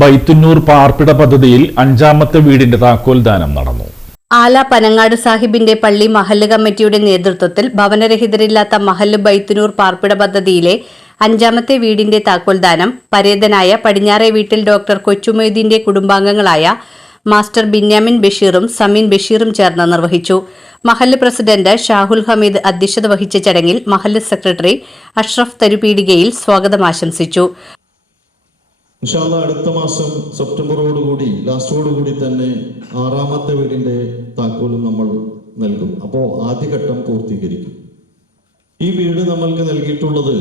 ബൈത്തുന്നൂർ പാർപ്പിട പദ്ധതിയിൽ 5ാമത്തെ വീടിന്റെ താക്കോൽദാനം നടന്നു. ആല പനങ്ങാട് സാഹിബിന്റെ പള്ളി മഹല്ല് കമ്മിറ്റിയുടെ നേതൃത്വത്തിൽ ഭവനരഹിതരില്ലാത്ത മഹല്ല് ബൈത്തുന്നൂർ പാർപ്പിട പദ്ധതിയിലെ 5ാമത്തെ വീടിന്റെ താക്കോൽദാനം പരേതനായ പടിഞ്ഞാറേ വീട്ടിൽ ഡോക്ടർ കൊച്ചുമൊയ്തീന്റെ കുടുംബാംഗങ്ങളായ മാസ്റ്റർ ബിന്യാമിൻ ബഷീറും സമീൻ ബഷീറും ചേർന്ന് നിർവഹിച്ചു. മഹല്ല് പ്രസിഡന്റ് ഷാഹുൽ ഹമീദ് അധ്യക്ഷത വഹിച്ച ചടങ്ങിൽ മഹല്ല് സെക്രട്ടറി അഷ്റഫ് തരുപീടികയിൽ സ്വാഗതം ആശംസിച്ചു. അടുത്ത മാസം സെപ്റ്റംബറോടുകൂടി ലാസ്റ്റോടുകൂടി തന്നെ 6ാമത്തെ വീടിന്റെ താക്കോലും നമ്മൾ നൽകും. അപ്പോൾ ആദ്യഘട്ടം പൂർത്തീകരിക്കും. ഈ വീട് നമ്മൾക്ക് നൽകിയിട്ടുള്ളത്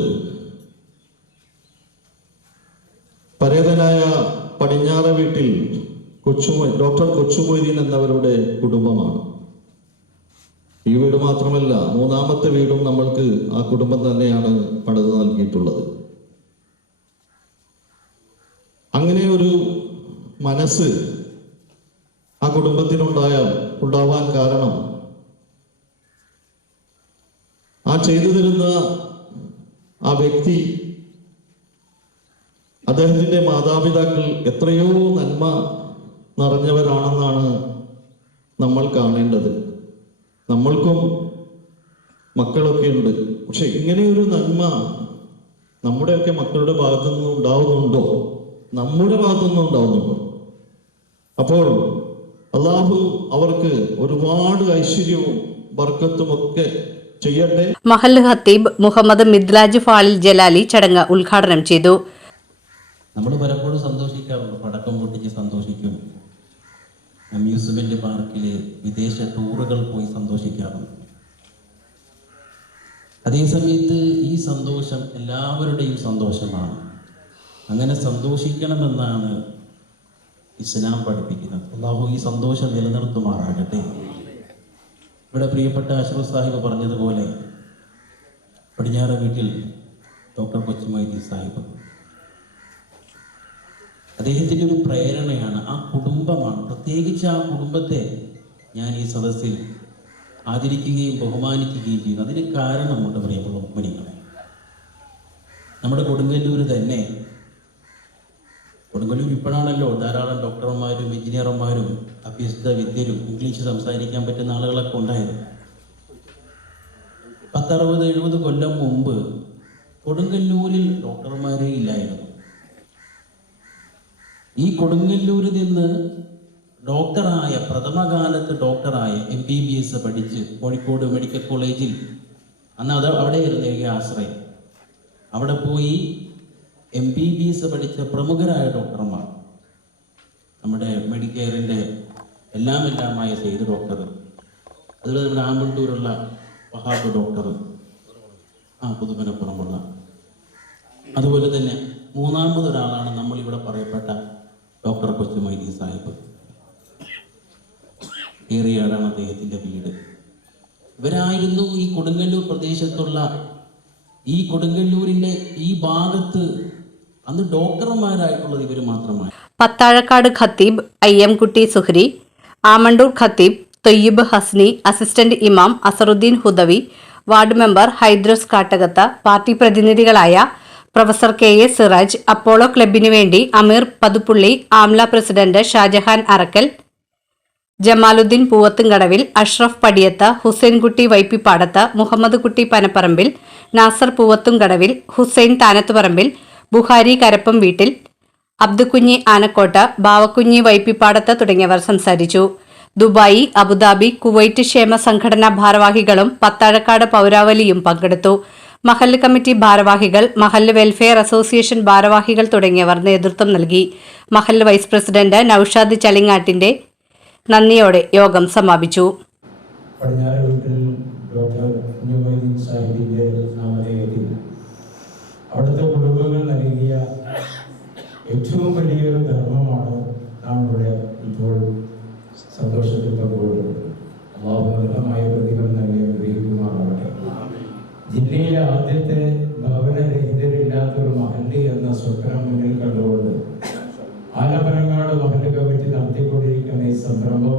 പരേതനായ പടിഞ്ഞാറ വീട്ടിൽ ഡോക്ടർ കൊച്ചുമൊയ്തീൻ എന്നവരുടെ കുടുംബമാണ്. ഈ വീട് മാത്രമല്ല, 3ാമത്തെ വീടും നമ്മൾക്ക് ആ കുടുംബം തന്നെയാണ് പണിത് നൽകിയിട്ടുള്ളത്. അങ്ങനെ ഒരു മനസ്സ് ആ കുടുംബത്തിനുണ്ടാവാൻ കാരണം ആ ചെയ്തു തരുന്ന ആ വ്യക്തി, അദ്ദേഹത്തിന്റെ മാതാപിതാക്കൾ എത്രയോ നന്മ നിറഞ്ഞവരാണെന്നാണ് നമ്മൾ കാണേണ്ടത്. നമ്മൾക്കും മക്കളൊക്കെ ഉണ്ട്. പക്ഷെ ഇങ്ങനെയൊരു നന്മ നമ്മുടെയൊക്കെ മക്കളുടെ ഭാഗത്തു നിന്നും ഉണ്ടാവുന്നുണ്ടോ? നമ്മുടെ ഭാഗത്തുനിന്നും ഉണ്ടാവുന്നുണ്ടോ? അപ്പോൾ അള്ളാഹു അവർക്ക് ഒരുപാട് ഐശ്വര്യവും ബർക്കത്തും ഒക്കെ ചെയ്യട്ടെ. മഹല്ല് ഖത്തീബ് മുഹമ്മദ് മിദ്ലാജ് ഫാളിൽ ജലാലി ചടങ്ങ് ഉദ്ഘാടനം ചെയ്തു. നമ്മൾ പലപ്പോഴും സന്തോഷിക്കാറുണ്ട്, പടക്കം പൊട്ടിച്ച് സന്തോഷിക്കും, അമ്യൂസ്മെന്റ് പാർക്കിൽ വിദേശ ടൂറുകൾ പോയി സന്തോഷിക്കാറുണ്ട്. അതേസമയത്ത് ഈ സന്തോഷം എല്ലാവരുടെയും സന്തോഷമാണ്. അങ്ങനെ സന്തോഷിക്കണമെന്നാണ് ഇസ്ലാം പഠിപ്പിക്കുന്നത്. അല്ലാഹു ഈ സന്തോഷം നിലനിർത്തുമാറാകട്ടെ. ഇവിടെ പ്രിയപ്പെട്ട അഷ്റഫ് സാഹിബ് പറഞ്ഞതുപോലെ പടിഞ്ഞാറ വീട്ടിൽ ഡോക്ടർ കൊച്ചുമൊയ്തീൻ സാഹിബ്, അദ്ദേഹത്തിൻ്റെ ഒരു പ്രേരണയാണ്, ആ കുടുംബമാണ്. പ്രത്യേകിച്ച് ആ കുടുംബത്തെ ഞാൻ ഈ സദസ്സിൽ ആദരിക്കുകയും ബഹുമാനിക്കുകയും ചെയ്യുന്നു. അതിന് കാരണമുണ്ട് പ്രിയമുള്ള മുഅ്മിനീങ്ങളെ. നമ്മുടെ കൊടുങ്ങല്ലൂർ തന്നെ, കൊടുങ്ങല്ലൂർ ഇപ്പോഴാണല്ലോ ധാരാളം ഡോക്ടർമാരും എഞ്ചിനീയർമാരും അഭ്യസ്ത വിദ്യരും ഇംഗ്ലീഷ് സംസാരിക്കാൻ പറ്റുന്ന ആളുകളൊക്കെ ഉണ്ടായത്. 10-60-70 കൊല്ലം മുമ്പ് കൊടുങ്ങല്ലൂരിൽ ഡോക്ടർമാരേ ഇല്ലായിരുന്നു. ഈ കൊടുങ്ങല്ലൂരിൽ നിന്ന് ഡോക്ടറായ, പ്രഥമകാലത്ത് ഡോക്ടറായ MBBS പഠിച്ച് കോഴിക്കോട് മെഡിക്കൽ കോളേജിൽ, അന്ന് അവിടെയായിരുന്നു എനിക്ക് ആശ്രയം. അവിടെ പോയി MBBS പഠിച്ച പ്രമുഖരായ ഡോക്ടർമാർ, നമ്മുടെ മെഡിക്കെയറിൻ്റെ എല്ലാമായ സെയ്ദ് ഡോക്ടർ, അതുപോലെ നമ്മുടെ ആമ്പണ്ടൂരുള്ള വഹാബ് ഡോക്ടർ, പുതുമനപ്പുറമുള്ള, അതുപോലെ തന്നെ 3ാമതൊരാളാണ് നമ്മളിവിടെ പറയപ്പെട്ട ഡോക്ടർ കൊച്ചുമൊയ്തീൻ സാഹിബ്. ഏറിയാടാണ് അദ്ദേഹത്തിൻ്റെ വീട്. ഇവരായിരുന്നു ഈ കൊടുങ്ങല്ലൂർ പ്രദേശത്തുള്ള, ഈ കൊടുങ്ങല്ലൂരിൻ്റെ ഈ ഭാഗത്ത് അന്ന് ഡോക്ടർമാരായിട്ടുള്ളത് ഇവർ മാത്രമാണ്. പത്താഴക്കാട് ഖത്തീബ് IM കുട്ടി സുഹരി, ആമണ്ടൂർ ഖത്തീബ് തൊയ്യിബ് ഹസ്നി, അസിസ്റ്റന്റ് ഇമാം Azharuddin Hudawi, ward member Hydros Kattakath, party പ്രതിനിധികളായ പ്രൊഫസർ KA സിറാജ്, അപ്പോളോ ക്ലബിനു വേണ്ടി അമീർ പതുപ്പുള്ളി, ആംല പ്രസിഡന്റ് ഷാജഹാൻ അറക്കൽ, ജമാലുദ്ദീൻ പൂവത്തുംകടവിൽ, അഷ്റഫ് പടിയത്ത്, ഹുസൈൻകുട്ടി വൈപ്പിപ്പാടത്ത്, മുഹമ്മദ് കുട്ടി പനപ്പറമ്പിൽ, നാസർ പൂവത്തുംകടവിൽ, ഹുസൈൻ താനത്തുപറമ്പിൽ, ബുഹാരി കരപ്പം വീട്ടിൽ, അബ്ദുക്കുഞ്ഞി ആനക്കോട്ട്, ബാവക്കുഞ്ഞി വൈപ്പിപ്പാടത്ത് തുടങ്ങിയവർ സംസാരിച്ചു. ദുബായി, അബുദാബി, കുവൈറ്റ് ക്ഷേമ സംഘടനാ ഭാരവാഹികളും പത്താഴക്കാട് പൗരാവലിയും പങ്കെടുത്തു. മഹല്ല് കമ്മിറ്റി ഭാരവാഹികൾ, മഹല്ല് വെൽഫെയർ അസോസിയേഷൻ ഭാരവാഹികൾ തുടങ്ങിയവർ നേതൃത്വം നൽകി. മഹല്ല് വൈസ് പ്രസിഡന്റ് നൌഷാദ് ചളിങ്ങാട്ടിന്റെ നന്ദിയോടെ യോഗം സമാപിച്ചു. അവിടുത്തെ കുടുംബങ്ങൾ നൽകിയ ഏറ്റവും വലിയൊരു ധർമ്മമാണ് നാം ഇവിടെ ഇപ്പോൾ സന്തോഷത്തിൽ പങ്കുകൊള്ളുന്നത്. അർഹമായ പ്രതിഫലം നൽകി അനുഗ്രഹിക്കുമാറാവട്ടെ. ജില്ലയിലെ ആദ്യത്തെ ഭവനരഹിതരില്ലാത്തൊരു മഹല്ല് എന്ന സ്വപ്നം മുന്നിൽ കണ്ടുകൊണ്ട് ആലപ്പനങ്ങാട് മഹല്ല് കമ്മിറ്റി നടത്തിക്കൊണ്ടിരിക്കുന്ന ഈ സംരംഭം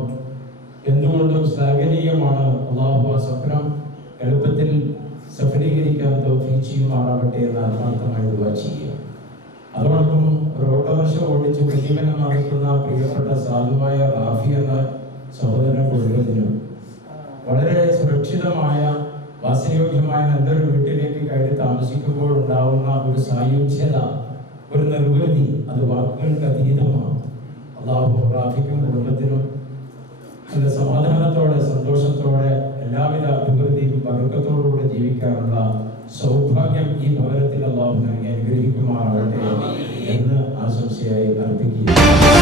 എന്തുകൊണ്ടും ശ്ലാഘനീയമാണ്. അല്ലാഹു ആ സ്വപ്നം എളുപ്പത്തിൽ സഫലീകരിക്കാൻ തൗഫീഖ് ചെയ്യുമാറാവട്ടെ എന്ന് ആത്മാർത്ഥമായി ദുആ ചെയ്യുക. അതോടൊപ്പം ഒരു ഓട്ടോറിക്ഷ ഓട്ടോറിക്ഷ ഓടിച്ച് പ്രതിഫലം നടത്തുന്ന പ്രിയപ്പെട്ട സാധുവായ റാഫി എന്ന സഹോദരൻ കുടുംബത്തിനും വളരെ സുരക്ഷിതമായ വാസയോഗ്യമായ നല്ലൊരു വീട്ടിലേക്ക് കയറി താമസിക്കുമ്പോൾ ഉണ്ടാവുന്ന ഒരു സായുജ്യത, ഒരു നിർവൃതി, അത് വാക്കുകൾക്ക് അതീതമാണ്. അള്ളാഹു റാഫിക്കും കുടുംബത്തിനും നല്ല സമാധാനത്തോടെ സന്തോഷത്തോടെ എല്ലാവിധ അഭിവൃദ്ധിയും ബർക്കത്തോടുകൂടെ ജീവിക്കാനുള്ള സൗഭാഗ്യം ഈ ഭവനത്തിൽ അള്ളാഹു നൽകി അനുഗ്രഹിക്കുമാറാവട്ടെ എന്ന് ആശംസയായി അർപ്പിക്കുക.